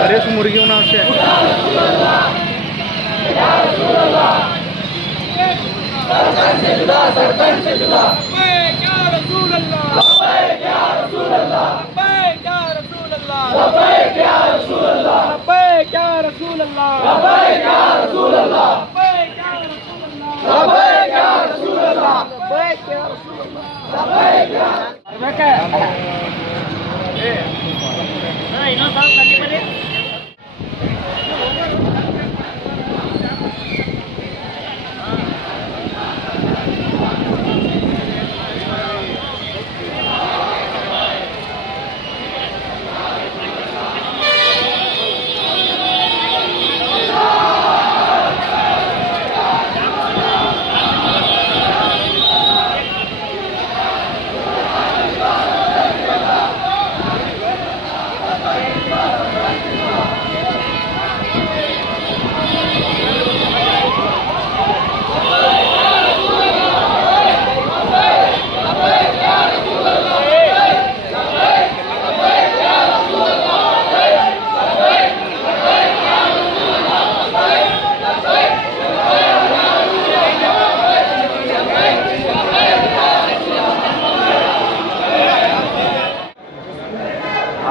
नरेश मुर्गी नाव से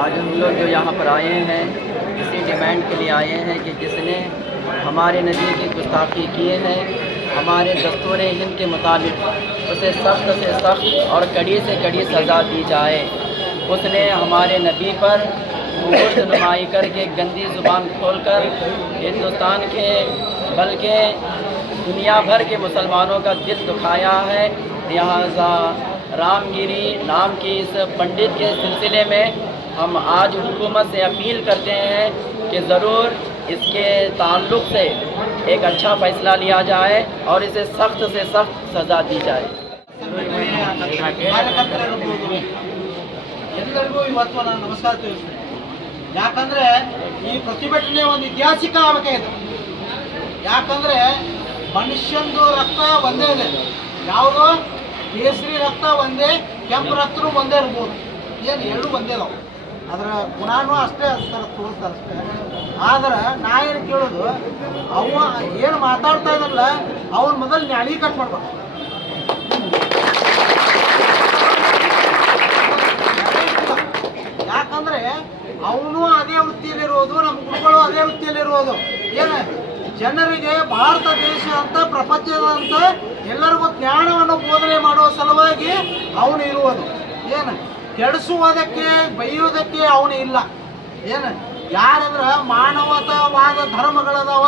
आज हम लोग जो यहाँ पर आए हैं इसी डिमांड के लिए आए हैं कि जिसने हमारे नबी की गुस्ताखी किए हैं हमारे दस्तूर हिंद के मुताबिक उसे सख्त से सख्त और कड़ी से कड़ी सज़ा दी जाए। उसने हमारे नबी पर मुहूर्त नुमाई करके गंदी ज़ुबान खोलकर हिंदुस्तान के बल्कि दुनिया भर के मुसलमानों का दिल दुखाया है। लिहाजा रामगिरी नाम की इस पंडित के सिलसिले में हम आज हुकूमत से अपील करते हैं कि ज़रूर इसके ताल्लुक़ से एक अच्छा फ़ैसला लिया जाए और इसे सख्त से सख्त सज़ा दी जाए। ಎಲ್ಲರಿಗೂ ಇವತ್ತು ನಾನು ನಮಸ್ಕಾರ ತಿಳಿಸ್ತೀನಿ. ಯಾಕಂದರೆ ಈ ಪ್ರತಿಭಟನೆ ಒಂದು ಐತಿಹಾಸಿಕ ಆಗಬೇಕಾಗಿದೆ. ಯಾಕಂದರೆ ಮನುಷ್ಯಂದು ರಕ್ತ ಒಂದೇ ಇದೆ. ಯಾವುದೋ ಕೇಸರಿ ರಕ್ತ ಒಂದೇ, ಕೆಂಪು ರಕ್ತನೂ ಒಂದೇ ಇರ್ಬೋದು, ಏನು ಎರಡು ಒಂದೇ ಇದಾವೆ. ಅದರ ಗುಣನೂ ಅಷ್ಟೇ ತೋರಿಸ್ತಾರೆ ಅಷ್ಟೇ. ಆದ್ರೆ ನಾ ಏನು ಕೇಳೋದು, ಅವ ಏನು ಮಾತಾಡ್ತಾ ಇದ್ರಲ್ಲ ಅವನ ಮೊದಲು ನ್ಯಾಳಿ ಕಟ್ ಮಾಡ್ಬೇಕು. ಯಾಕಂದ್ರೆ ಅವನು ಅದೇ ವೃತ್ತಿಯಲ್ಲಿರೋದು, ನಮ್ಮ ಗುರುಗಳು ಅದೇ ವೃತ್ತಿಯಲ್ಲಿರೋದು. ಏನು ಜನರಿಗೆ ಭಾರತ ದೇಶ ಅಂತ ಪ್ರಪಂಚದಂತ ಎಲ್ಲರಿಗೂ ಜ್ಞಾನವನ್ನು ಬೋಧನೆ ಮಾಡುವ ಸಲುವಾಗಿ ಅವನು ಇರುವುದು. ಏನು ಕೆಡಿಸುವುದಕ್ಕೆ ಬೈಯುವುದಕ್ಕೆ ಅವನು ಇಲ್ಲ. ಏನು ಯಾರಂದ್ರೆ ಮಾನವತಾವಾದ ಧರ್ಮಗಳದಾವ,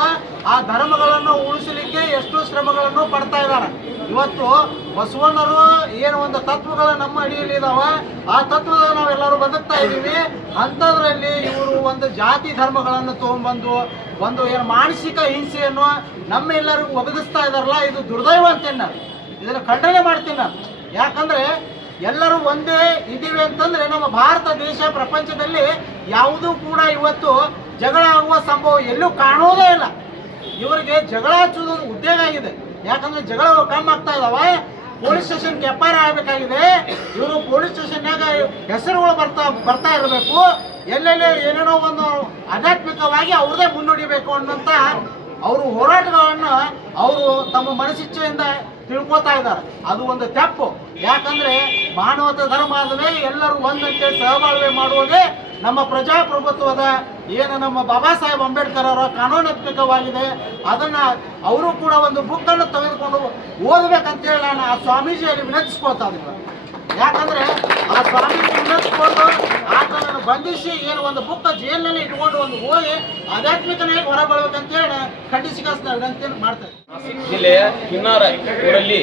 ಆ ಧರ್ಮಗಳನ್ನು ಉಳಿಸಲಿಕ್ಕೆ ಎಷ್ಟೋ ಶ್ರಮಗಳನ್ನು ಪಡ್ತಾ ಇದ್ದಾರೆ. ಇವತ್ತು ಬಸವಣ್ಣರು ಏನು ಒಂದು ತತ್ವಗಳು ನಮ್ಮ ಅಡಿಯಲ್ಲಿ ಇದಾವ, ಆ ತತ್ವದಾಗ ನಾವೆಲ್ಲರೂ ಬದುಕ್ತಾ ಇದ್ದೀವಿ. ಅಂಥದ್ರಲ್ಲಿ ಇವರು ಒಂದು ಜಾತಿ ಧರ್ಮಗಳನ್ನು ತೊಗೊಂಡ್ಬಂದು ಒಂದು ಏನು ಮಾನಸಿಕ ಹಿಂಸೆಯನ್ನು ನಮ್ಮೆಲ್ಲರಿಗೂ ಒದಗಿಸ್ತಾ ಇದ್ದಾರಲ್ಲ, ಇದು ದುರ್ದೈವ ಅಂತೇನೆ ನಾನು ಇದನ್ನು ಖಂಡನೆ ಮಾಡ್ತೀನಿ ನಾನು. ಯಾಕಂದರೆ ಎಲ್ಲರೂ ಒಂದೇ ಇದ್ದೀವಿ ಅಂತಂದರೆ ನಮ್ಮ ಭಾರತ ದೇಶ ಪ್ರಪಂಚದಲ್ಲಿ ಯಾವುದೂ ಕೂಡ ಇವತ್ತು ಜಗಳ ಆಗುವ ಸಂಭವ ಎಲ್ಲೂ ಕಾಣೋದೇ ಇಲ್ಲ. ಇವರಿಗೆ ಜಗಳ ಹಚ್ಚೋದು ಉದ್ಯೋಗ ಆಗಿದೆ. ಯಾಕಂದರೆ ಜಗಳಗಳು ಕಮ್ಮಿ ಆಗ್ತಾ ಇದಾವೆ. ಪೊಲೀಸ್ ಸ್ಟೇಷನ್ಗೆ FIR ಆಗಬೇಕಾಗಿದೆ. ಇವರು ಪೊಲೀಸ್ ಸ್ಟೇಷನ್ನಾಗ ಹೆಸರುಗಳು ಬರ್ತಾ ಇರಬೇಕು. ಎಲ್ಲೆಲ್ಲಿ ಏನೇನೋ ಒಂದು ಆಧ್ಯಾತ್ಮಿಕವಾಗಿ ಅವ್ರದೇ ಮುನ್ನಡೆಯಬೇಕು ಅನ್ನೋಂಥ ಅವರು ಹೋರಾಟಗಳನ್ನು ಅವರು ತಮ್ಮ ಮನಸ್ಸಿಚ್ಛೆಯಿಂದ ತಿಳ್ಕೊತಾ ಇದ್ದಾರೆ. ಅದು ಒಂದು ತಪ್ಪು. ಯಾಕಂದರೆ ಮಾನವತಾ ಧರ್ಮ ಆದಮೇಲೆ ಎಲ್ಲರೂ ಒಂದಂತೇಳಿ ಸಹಬಾಳ್ವೆ ಮಾಡುವುದೇ ನಮ್ಮ ಪ್ರಜಾಪ್ರಭುತ್ವದ ಏನು ನಮ್ಮ ಬಾಬಾ ಸಾಹೇಬ್ ಅಂಬೇಡ್ಕರ್ ಅವರ ಕಾನೂನಾತ್ಮಕವಾಗಿದೆ. ಅದನ್ನು ಅವರು ಕೂಡ ಒಂದು ಬುಕ್ಕನ್ನು ತೆಗೆದುಕೊಂಡು ಓದಬೇಕಂತೇಳಿ ನಾನು ಆ ಸ್ವಾಮೀಜಿಯಲ್ಲಿ ವಿನಂತಿಸ್ಕೊಳ್ತಾ ಇದ್ದೀನಿ. ಯಾಕಂದರೆ ಆ ಸ್ವಾಮೀಜಿ ವಿನಂತಿಸ್ಕೊಂಡು ಆತನನ್ನು ಬಂಧಿಸಿ ಏನು ಒಂದು ಬುಕ್ಕ ಜೈಲಿನಲ್ಲಿ ಇಟ್ಕೊಂಡು ಒಂದು ಓದಿ ಆಧ್ಯಾತ್ಮಿಕನಾಗಿ ಹೊರಬರ್ಬೇಕಂತೇಳಿ ಖಂಡಿಸಿಕಾಸ್ನ ವಿನಂತಿಯನ್ನು ಮಾಡ್ತಾರೆ. ಜಿಲ್ಲೆಯ ಕಿನ್ನಾರ ಊರಲ್ಲಿ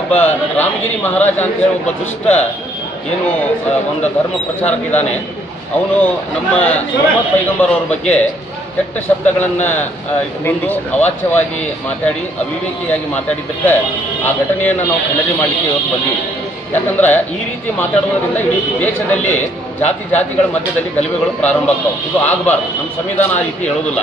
ಒಬ್ಬ ರಾಮಗಿರಿ ಮಹಾರಾಜ ಅಂತೇಳಿ ಒಬ್ಬ ದುಷ್ಟ ಏನು ಒಂದು ಧರ್ಮ ಪ್ರಚಾರಕ ಇದ್ದಾನೆ. ಅವನು ನಮ್ಮ ಮೊಹಮ್ಮದ್ ಪೈಗಂಬರ್ ಅವ್ರ ಬಗ್ಗೆ ಕೆಟ್ಟ ಶಬ್ದಗಳನ್ನು ಇಟ್ಕೊಂಡು ಅವಾಚ್ಯವಾಗಿ ಮಾತಾಡಿ ಅವಿವೇಕಿಯಾಗಿ ಮಾತಾಡಿದ್ದಕ್ಕೆ ಆ ಘಟನೆಯನ್ನು ನಾವು ಖಂಡನೆ ಮಾಡಲಿಕ್ಕೆ ಇವತ್ತು ಬಂದೀವಿ. ಯಾಕಂದ್ರೆ ಈ ರೀತಿ ಮಾತಾಡೋದ್ರಿಂದ ಇಡೀ ದೇಶದಲ್ಲಿ ಜಾತಿಗಳ ಮಧ್ಯದಲ್ಲಿ ಗಲಭೆಗಳು ಪ್ರಾರಂಭ ಆಗ್ತಾವೆ. ಇದು ಆಗಬಾರ್ದು. ನಮ್ಮ ಸಂವಿಧಾನ ಆ ರೀತಿ ಹೇಳೋದಿಲ್ಲ.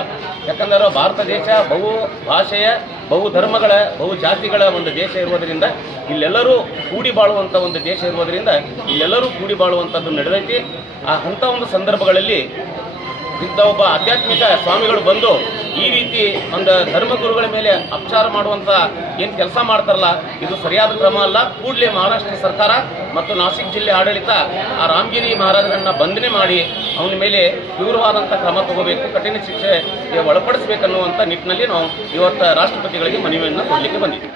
ಯಾಕಂದ್ರೆ ಭಾರತ ದೇಶ ಬಹು ಭಾಷೆಯ, ಬಹು ಧರ್ಮಗಳ, ಬಹು ಜಾತಿಗಳ ಒಂದು ದೇಶ ಇರುವುದರಿಂದ ಇಲ್ಲೆಲ್ಲರೂ ಕೂಡಿ ಬಾಳುವಂಥ ಒಂದು ದೇಶ ಇರುವುದರಿಂದ ಇಲ್ಲೆಲ್ಲರೂ ಕೂಡಿ ಬಾಳುವಂಥದ್ದು ನಡೆದೈತಿ. ಅಂಥ ಒಂದು ಸಂದರ್ಭಗಳಲ್ಲಿ ಇಂಥ ಒಬ್ಬ ಆಧ್ಯಾತ್ಮಿಕ ಸ್ವಾಮಿಗಳು ಬಂದು ಈ ರೀತಿ ಒಂದು ಧರ್ಮಗುರುಗಳ ಮೇಲೆ ಅಪಚಾರ ಮಾಡುವಂಥ ಏನು ಕೆಲಸ ಮಾಡ್ತಾರಲ್ಲ, ಇದು ಸರಿಯಾದ ಕ್ರಮ ಅಲ್ಲ. ಕೂಡಲೇ ಮಹಾರಾಷ್ಟ್ರ ಸರ್ಕಾರ ಮತ್ತು ನಾಸಿಕ್ ಜಿಲ್ಲೆ ಆಡಳಿತ ಆ ರಾಮಗಿರಿ ಮಹಾರಾಜರನ್ನು ಬಂಧನೆ ಮಾಡಿ ಅವನ ಮೇಲೆ ತೀವ್ರವಾದಂಥ ಕ್ರಮ ತಗೋಬೇಕು, ಕಠಿಣ ಶಿಕ್ಷೆಗೆ ಒಳಪಡಿಸಬೇಕನ್ನುವಂಥ ನಿಟ್ಟಿನಲ್ಲಿ ನಾವು ಇವತ್ತು ರಾಷ್ಟ್ರಪತಿಗಳಿಗೆ ಮನವಿಯನ್ನು ಕೊಡಲಿಕ್ಕೆ ಬಂದಿದ್ದೀವಿ.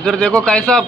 इधर देखो काई साहब.